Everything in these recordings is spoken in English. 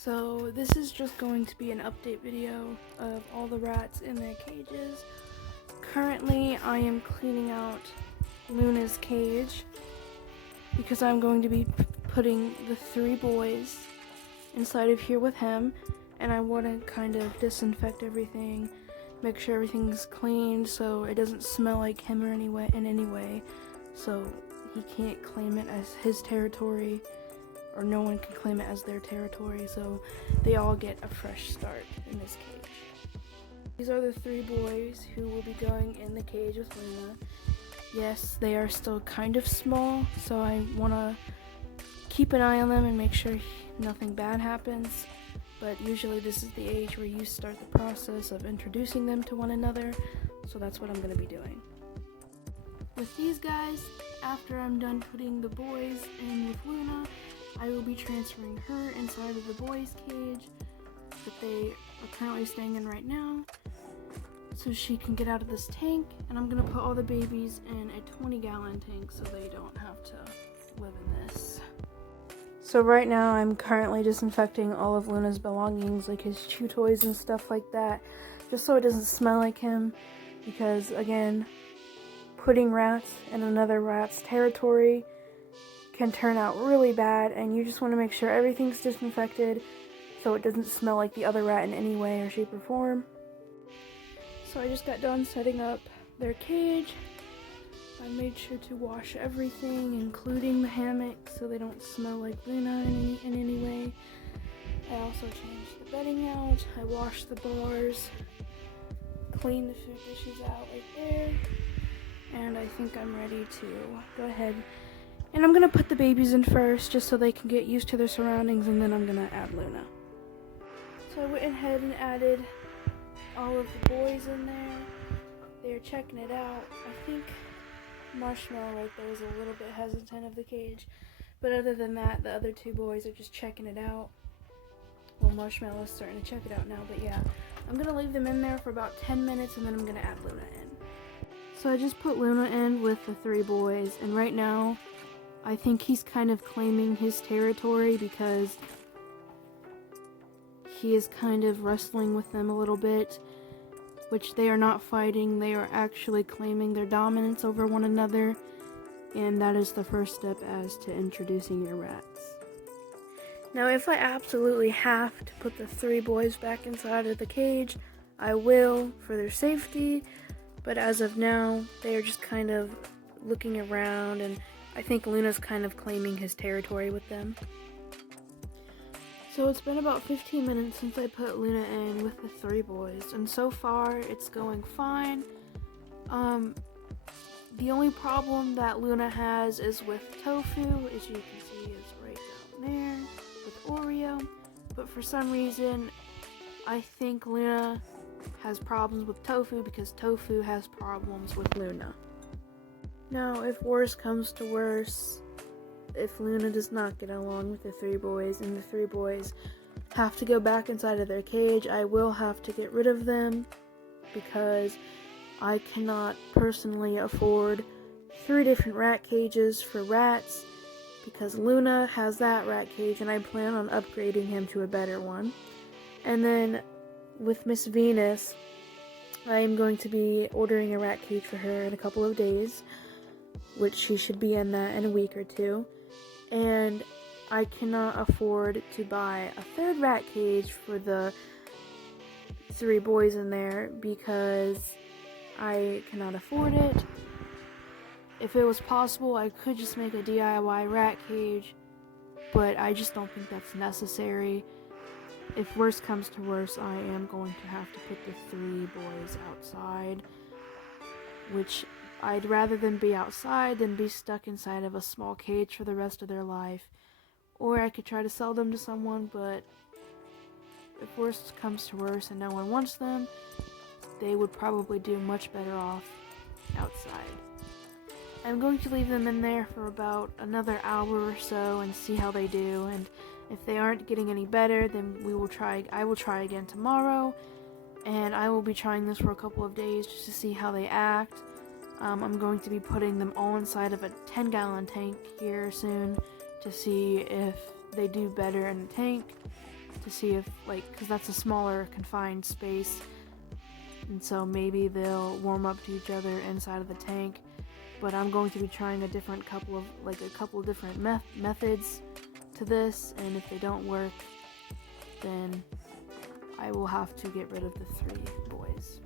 So this is just going to be an update video of all the rats in their cages. Currently I am cleaning out Luna's cage because I'm going to be putting the 3 boys inside of here with him, and I want to kind of disinfect everything, make sure everything's clean so it doesn't smell like him or in any way, so he can't claim it as his territory, or no one can claim it as their territory, so they all get a fresh start in this cage. These are the 3 boys who will be going in the cage with Luna. Yes, they are still kind of small, so I want to keep an eye on them and make sure nothing bad happens, but usually this is the age where you start the process of introducing them to one another, so that's what I'm going to be doing. With these guys, after I'm done putting the boys in with Luna, I will be transferring her inside of the boys' cage that they are currently staying in right now, so she can get out of this tank, and I'm going to put all the babies in a 20-gallon tank so they don't have to live in this. So right now I'm currently disinfecting all of Luna's belongings, like his chew toys and stuff like that, just so it doesn't smell like him, because again, putting rats in another rat's territory can turn out really bad, and you just want to make sure everything's disinfected so it doesn't smell like the other rat in any way or shape or form. So I just got done setting up their cage. I made sure to wash everything, including the hammock, so they don't smell like Luna in any way. I also changed the bedding out. I washed the bars, cleaned the food dishes out right there, and I think I'm ready to go ahead. And I'm going to put the babies in first, just so they can get used to their surroundings, and then I'm going to add Luna. So I went ahead and added all of the boys in there. They're checking it out. I think Marshmallow right there is a little bit hesitant of the cage, but other than that, the other 2 boys are just checking it out. Well, Marshmallow's starting to check it out now, but yeah. I'm going to leave them in there for about 10 minutes, and then I'm going to add Luna in. So I just put Luna in with the 3 boys, and right now, I think he's kind of claiming his territory because he is kind of wrestling with them a little bit, which they are not fighting, they are actually claiming their dominance over one another, and that is the first step as to introducing your rats. Now, if I absolutely have to put the 3 boys back inside of the cage, I will for their safety, but as of now, they are just kind of looking around, and I think Luna's kind of claiming his territory with them. So it's been about 15 minutes since I put Luna in with the 3 boys, and so far it's going fine. The only problem that Luna has is with Tofu, as you can see is right down there, with Oreo. But for some reason, I think Luna has problems with Tofu because Tofu has problems with Luna. Now, if worse comes to worse, if Luna does not get along with the 3 boys and the 3 boys have to go back inside of their cage, I will have to get rid of them because I cannot personally afford 3 different rat cages for rats because Luna has that rat cage and I plan on upgrading him to a better one. And then with Miss Venus, I am going to be ordering a rat cage for her in a couple of days, which she should be in that in a week or 2. And I cannot afford to buy a 3rd rat cage for the 3 boys in there because I cannot afford it. If it was possible, I could just make a DIY rat cage, but I just don't think that's necessary. If worse comes to worse, I am going to have to put the 3 boys outside, which I'd rather than be outside than be stuck inside of a small cage for the rest of their life. Or I could try to sell them to someone, but if worse comes to worse and no one wants them, they would probably do much better off outside. I'm going to leave them in there for about another hour or so and see how they do, and if they aren't getting any better, then I will try again tomorrow, and I will be trying this for a couple of days just to see how they act. I'm going to be putting them all inside of a 10-gallon tank here soon to see if they do better in the tank. to see if, like, because that's a smaller confined space, and so maybe they'll warm up to each other inside of the tank. But I'm going to be trying a couple of different methods to this, and if they don't work, then I will have to get rid of the 3 boys.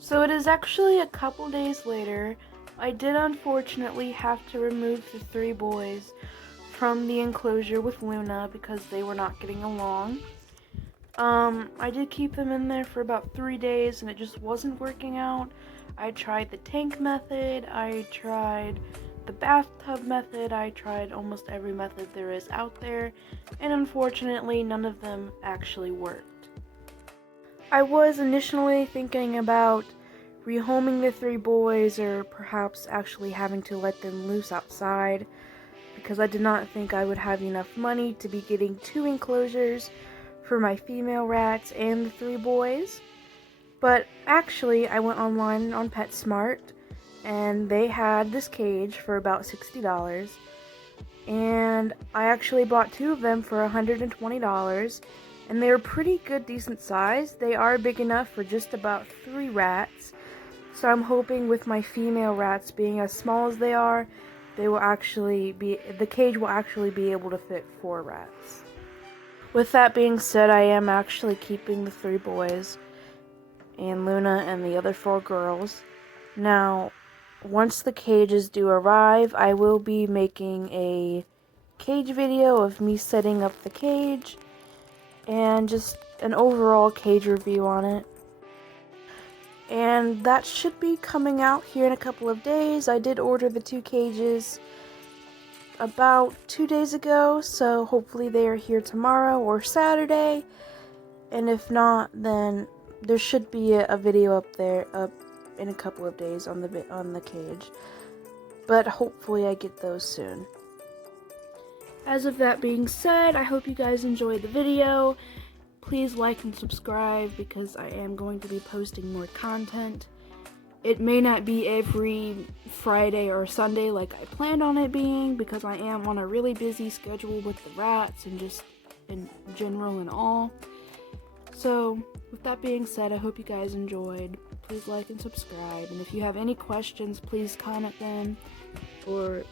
So it is actually a couple days later. I did unfortunately have to remove the 3 boys from the enclosure with Luna because they were not getting along. I did keep them in there for about 3 days and it just wasn't working out. I tried the tank method, I tried the bathtub method, I tried almost every method there is out there, and unfortunately none of them actually worked. I was initially thinking about rehoming the 3 boys or perhaps actually having to let them loose outside because I did not think I would have enough money to be getting 2 enclosures for my female rats and the 3 boys. But actually, I went online on PetSmart, and they had this cage for about $60, and I actually bought 2 of them for $120, and they're pretty good, decent size. They are big enough for just about 3 rats, so I'm hoping with my female rats being as small as they are, the cage will actually be able to fit 4 rats. With that being said, I am actually keeping the 3 boys and Luna and the other 4 girls. Now, once the cages do arrive, I will be making a cage video of me setting up the cage and just an overall cage review on it. And that should be coming out here in a couple of days. I did order the 2 cages about 2 days ago, so hopefully they are here tomorrow or Saturday. And if not, then there should be a video up in a couple of days on the cage, but hopefully I get those soon. As of that being said, I hope you guys enjoyed the video. Please like and subscribe because I am going to be posting more content. It may not be every Friday or Sunday like I planned on it being because I am on a really busy schedule with the rats and just in general and all. So, with that being said, I hope you guys enjoyed. Please like and subscribe. And if you have any questions, please comment them. Or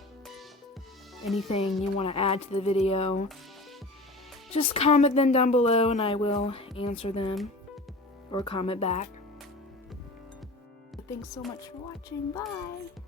anything you want to add to the video, just comment them down below and I will answer them. Or comment back. Thanks so much for watching. Bye!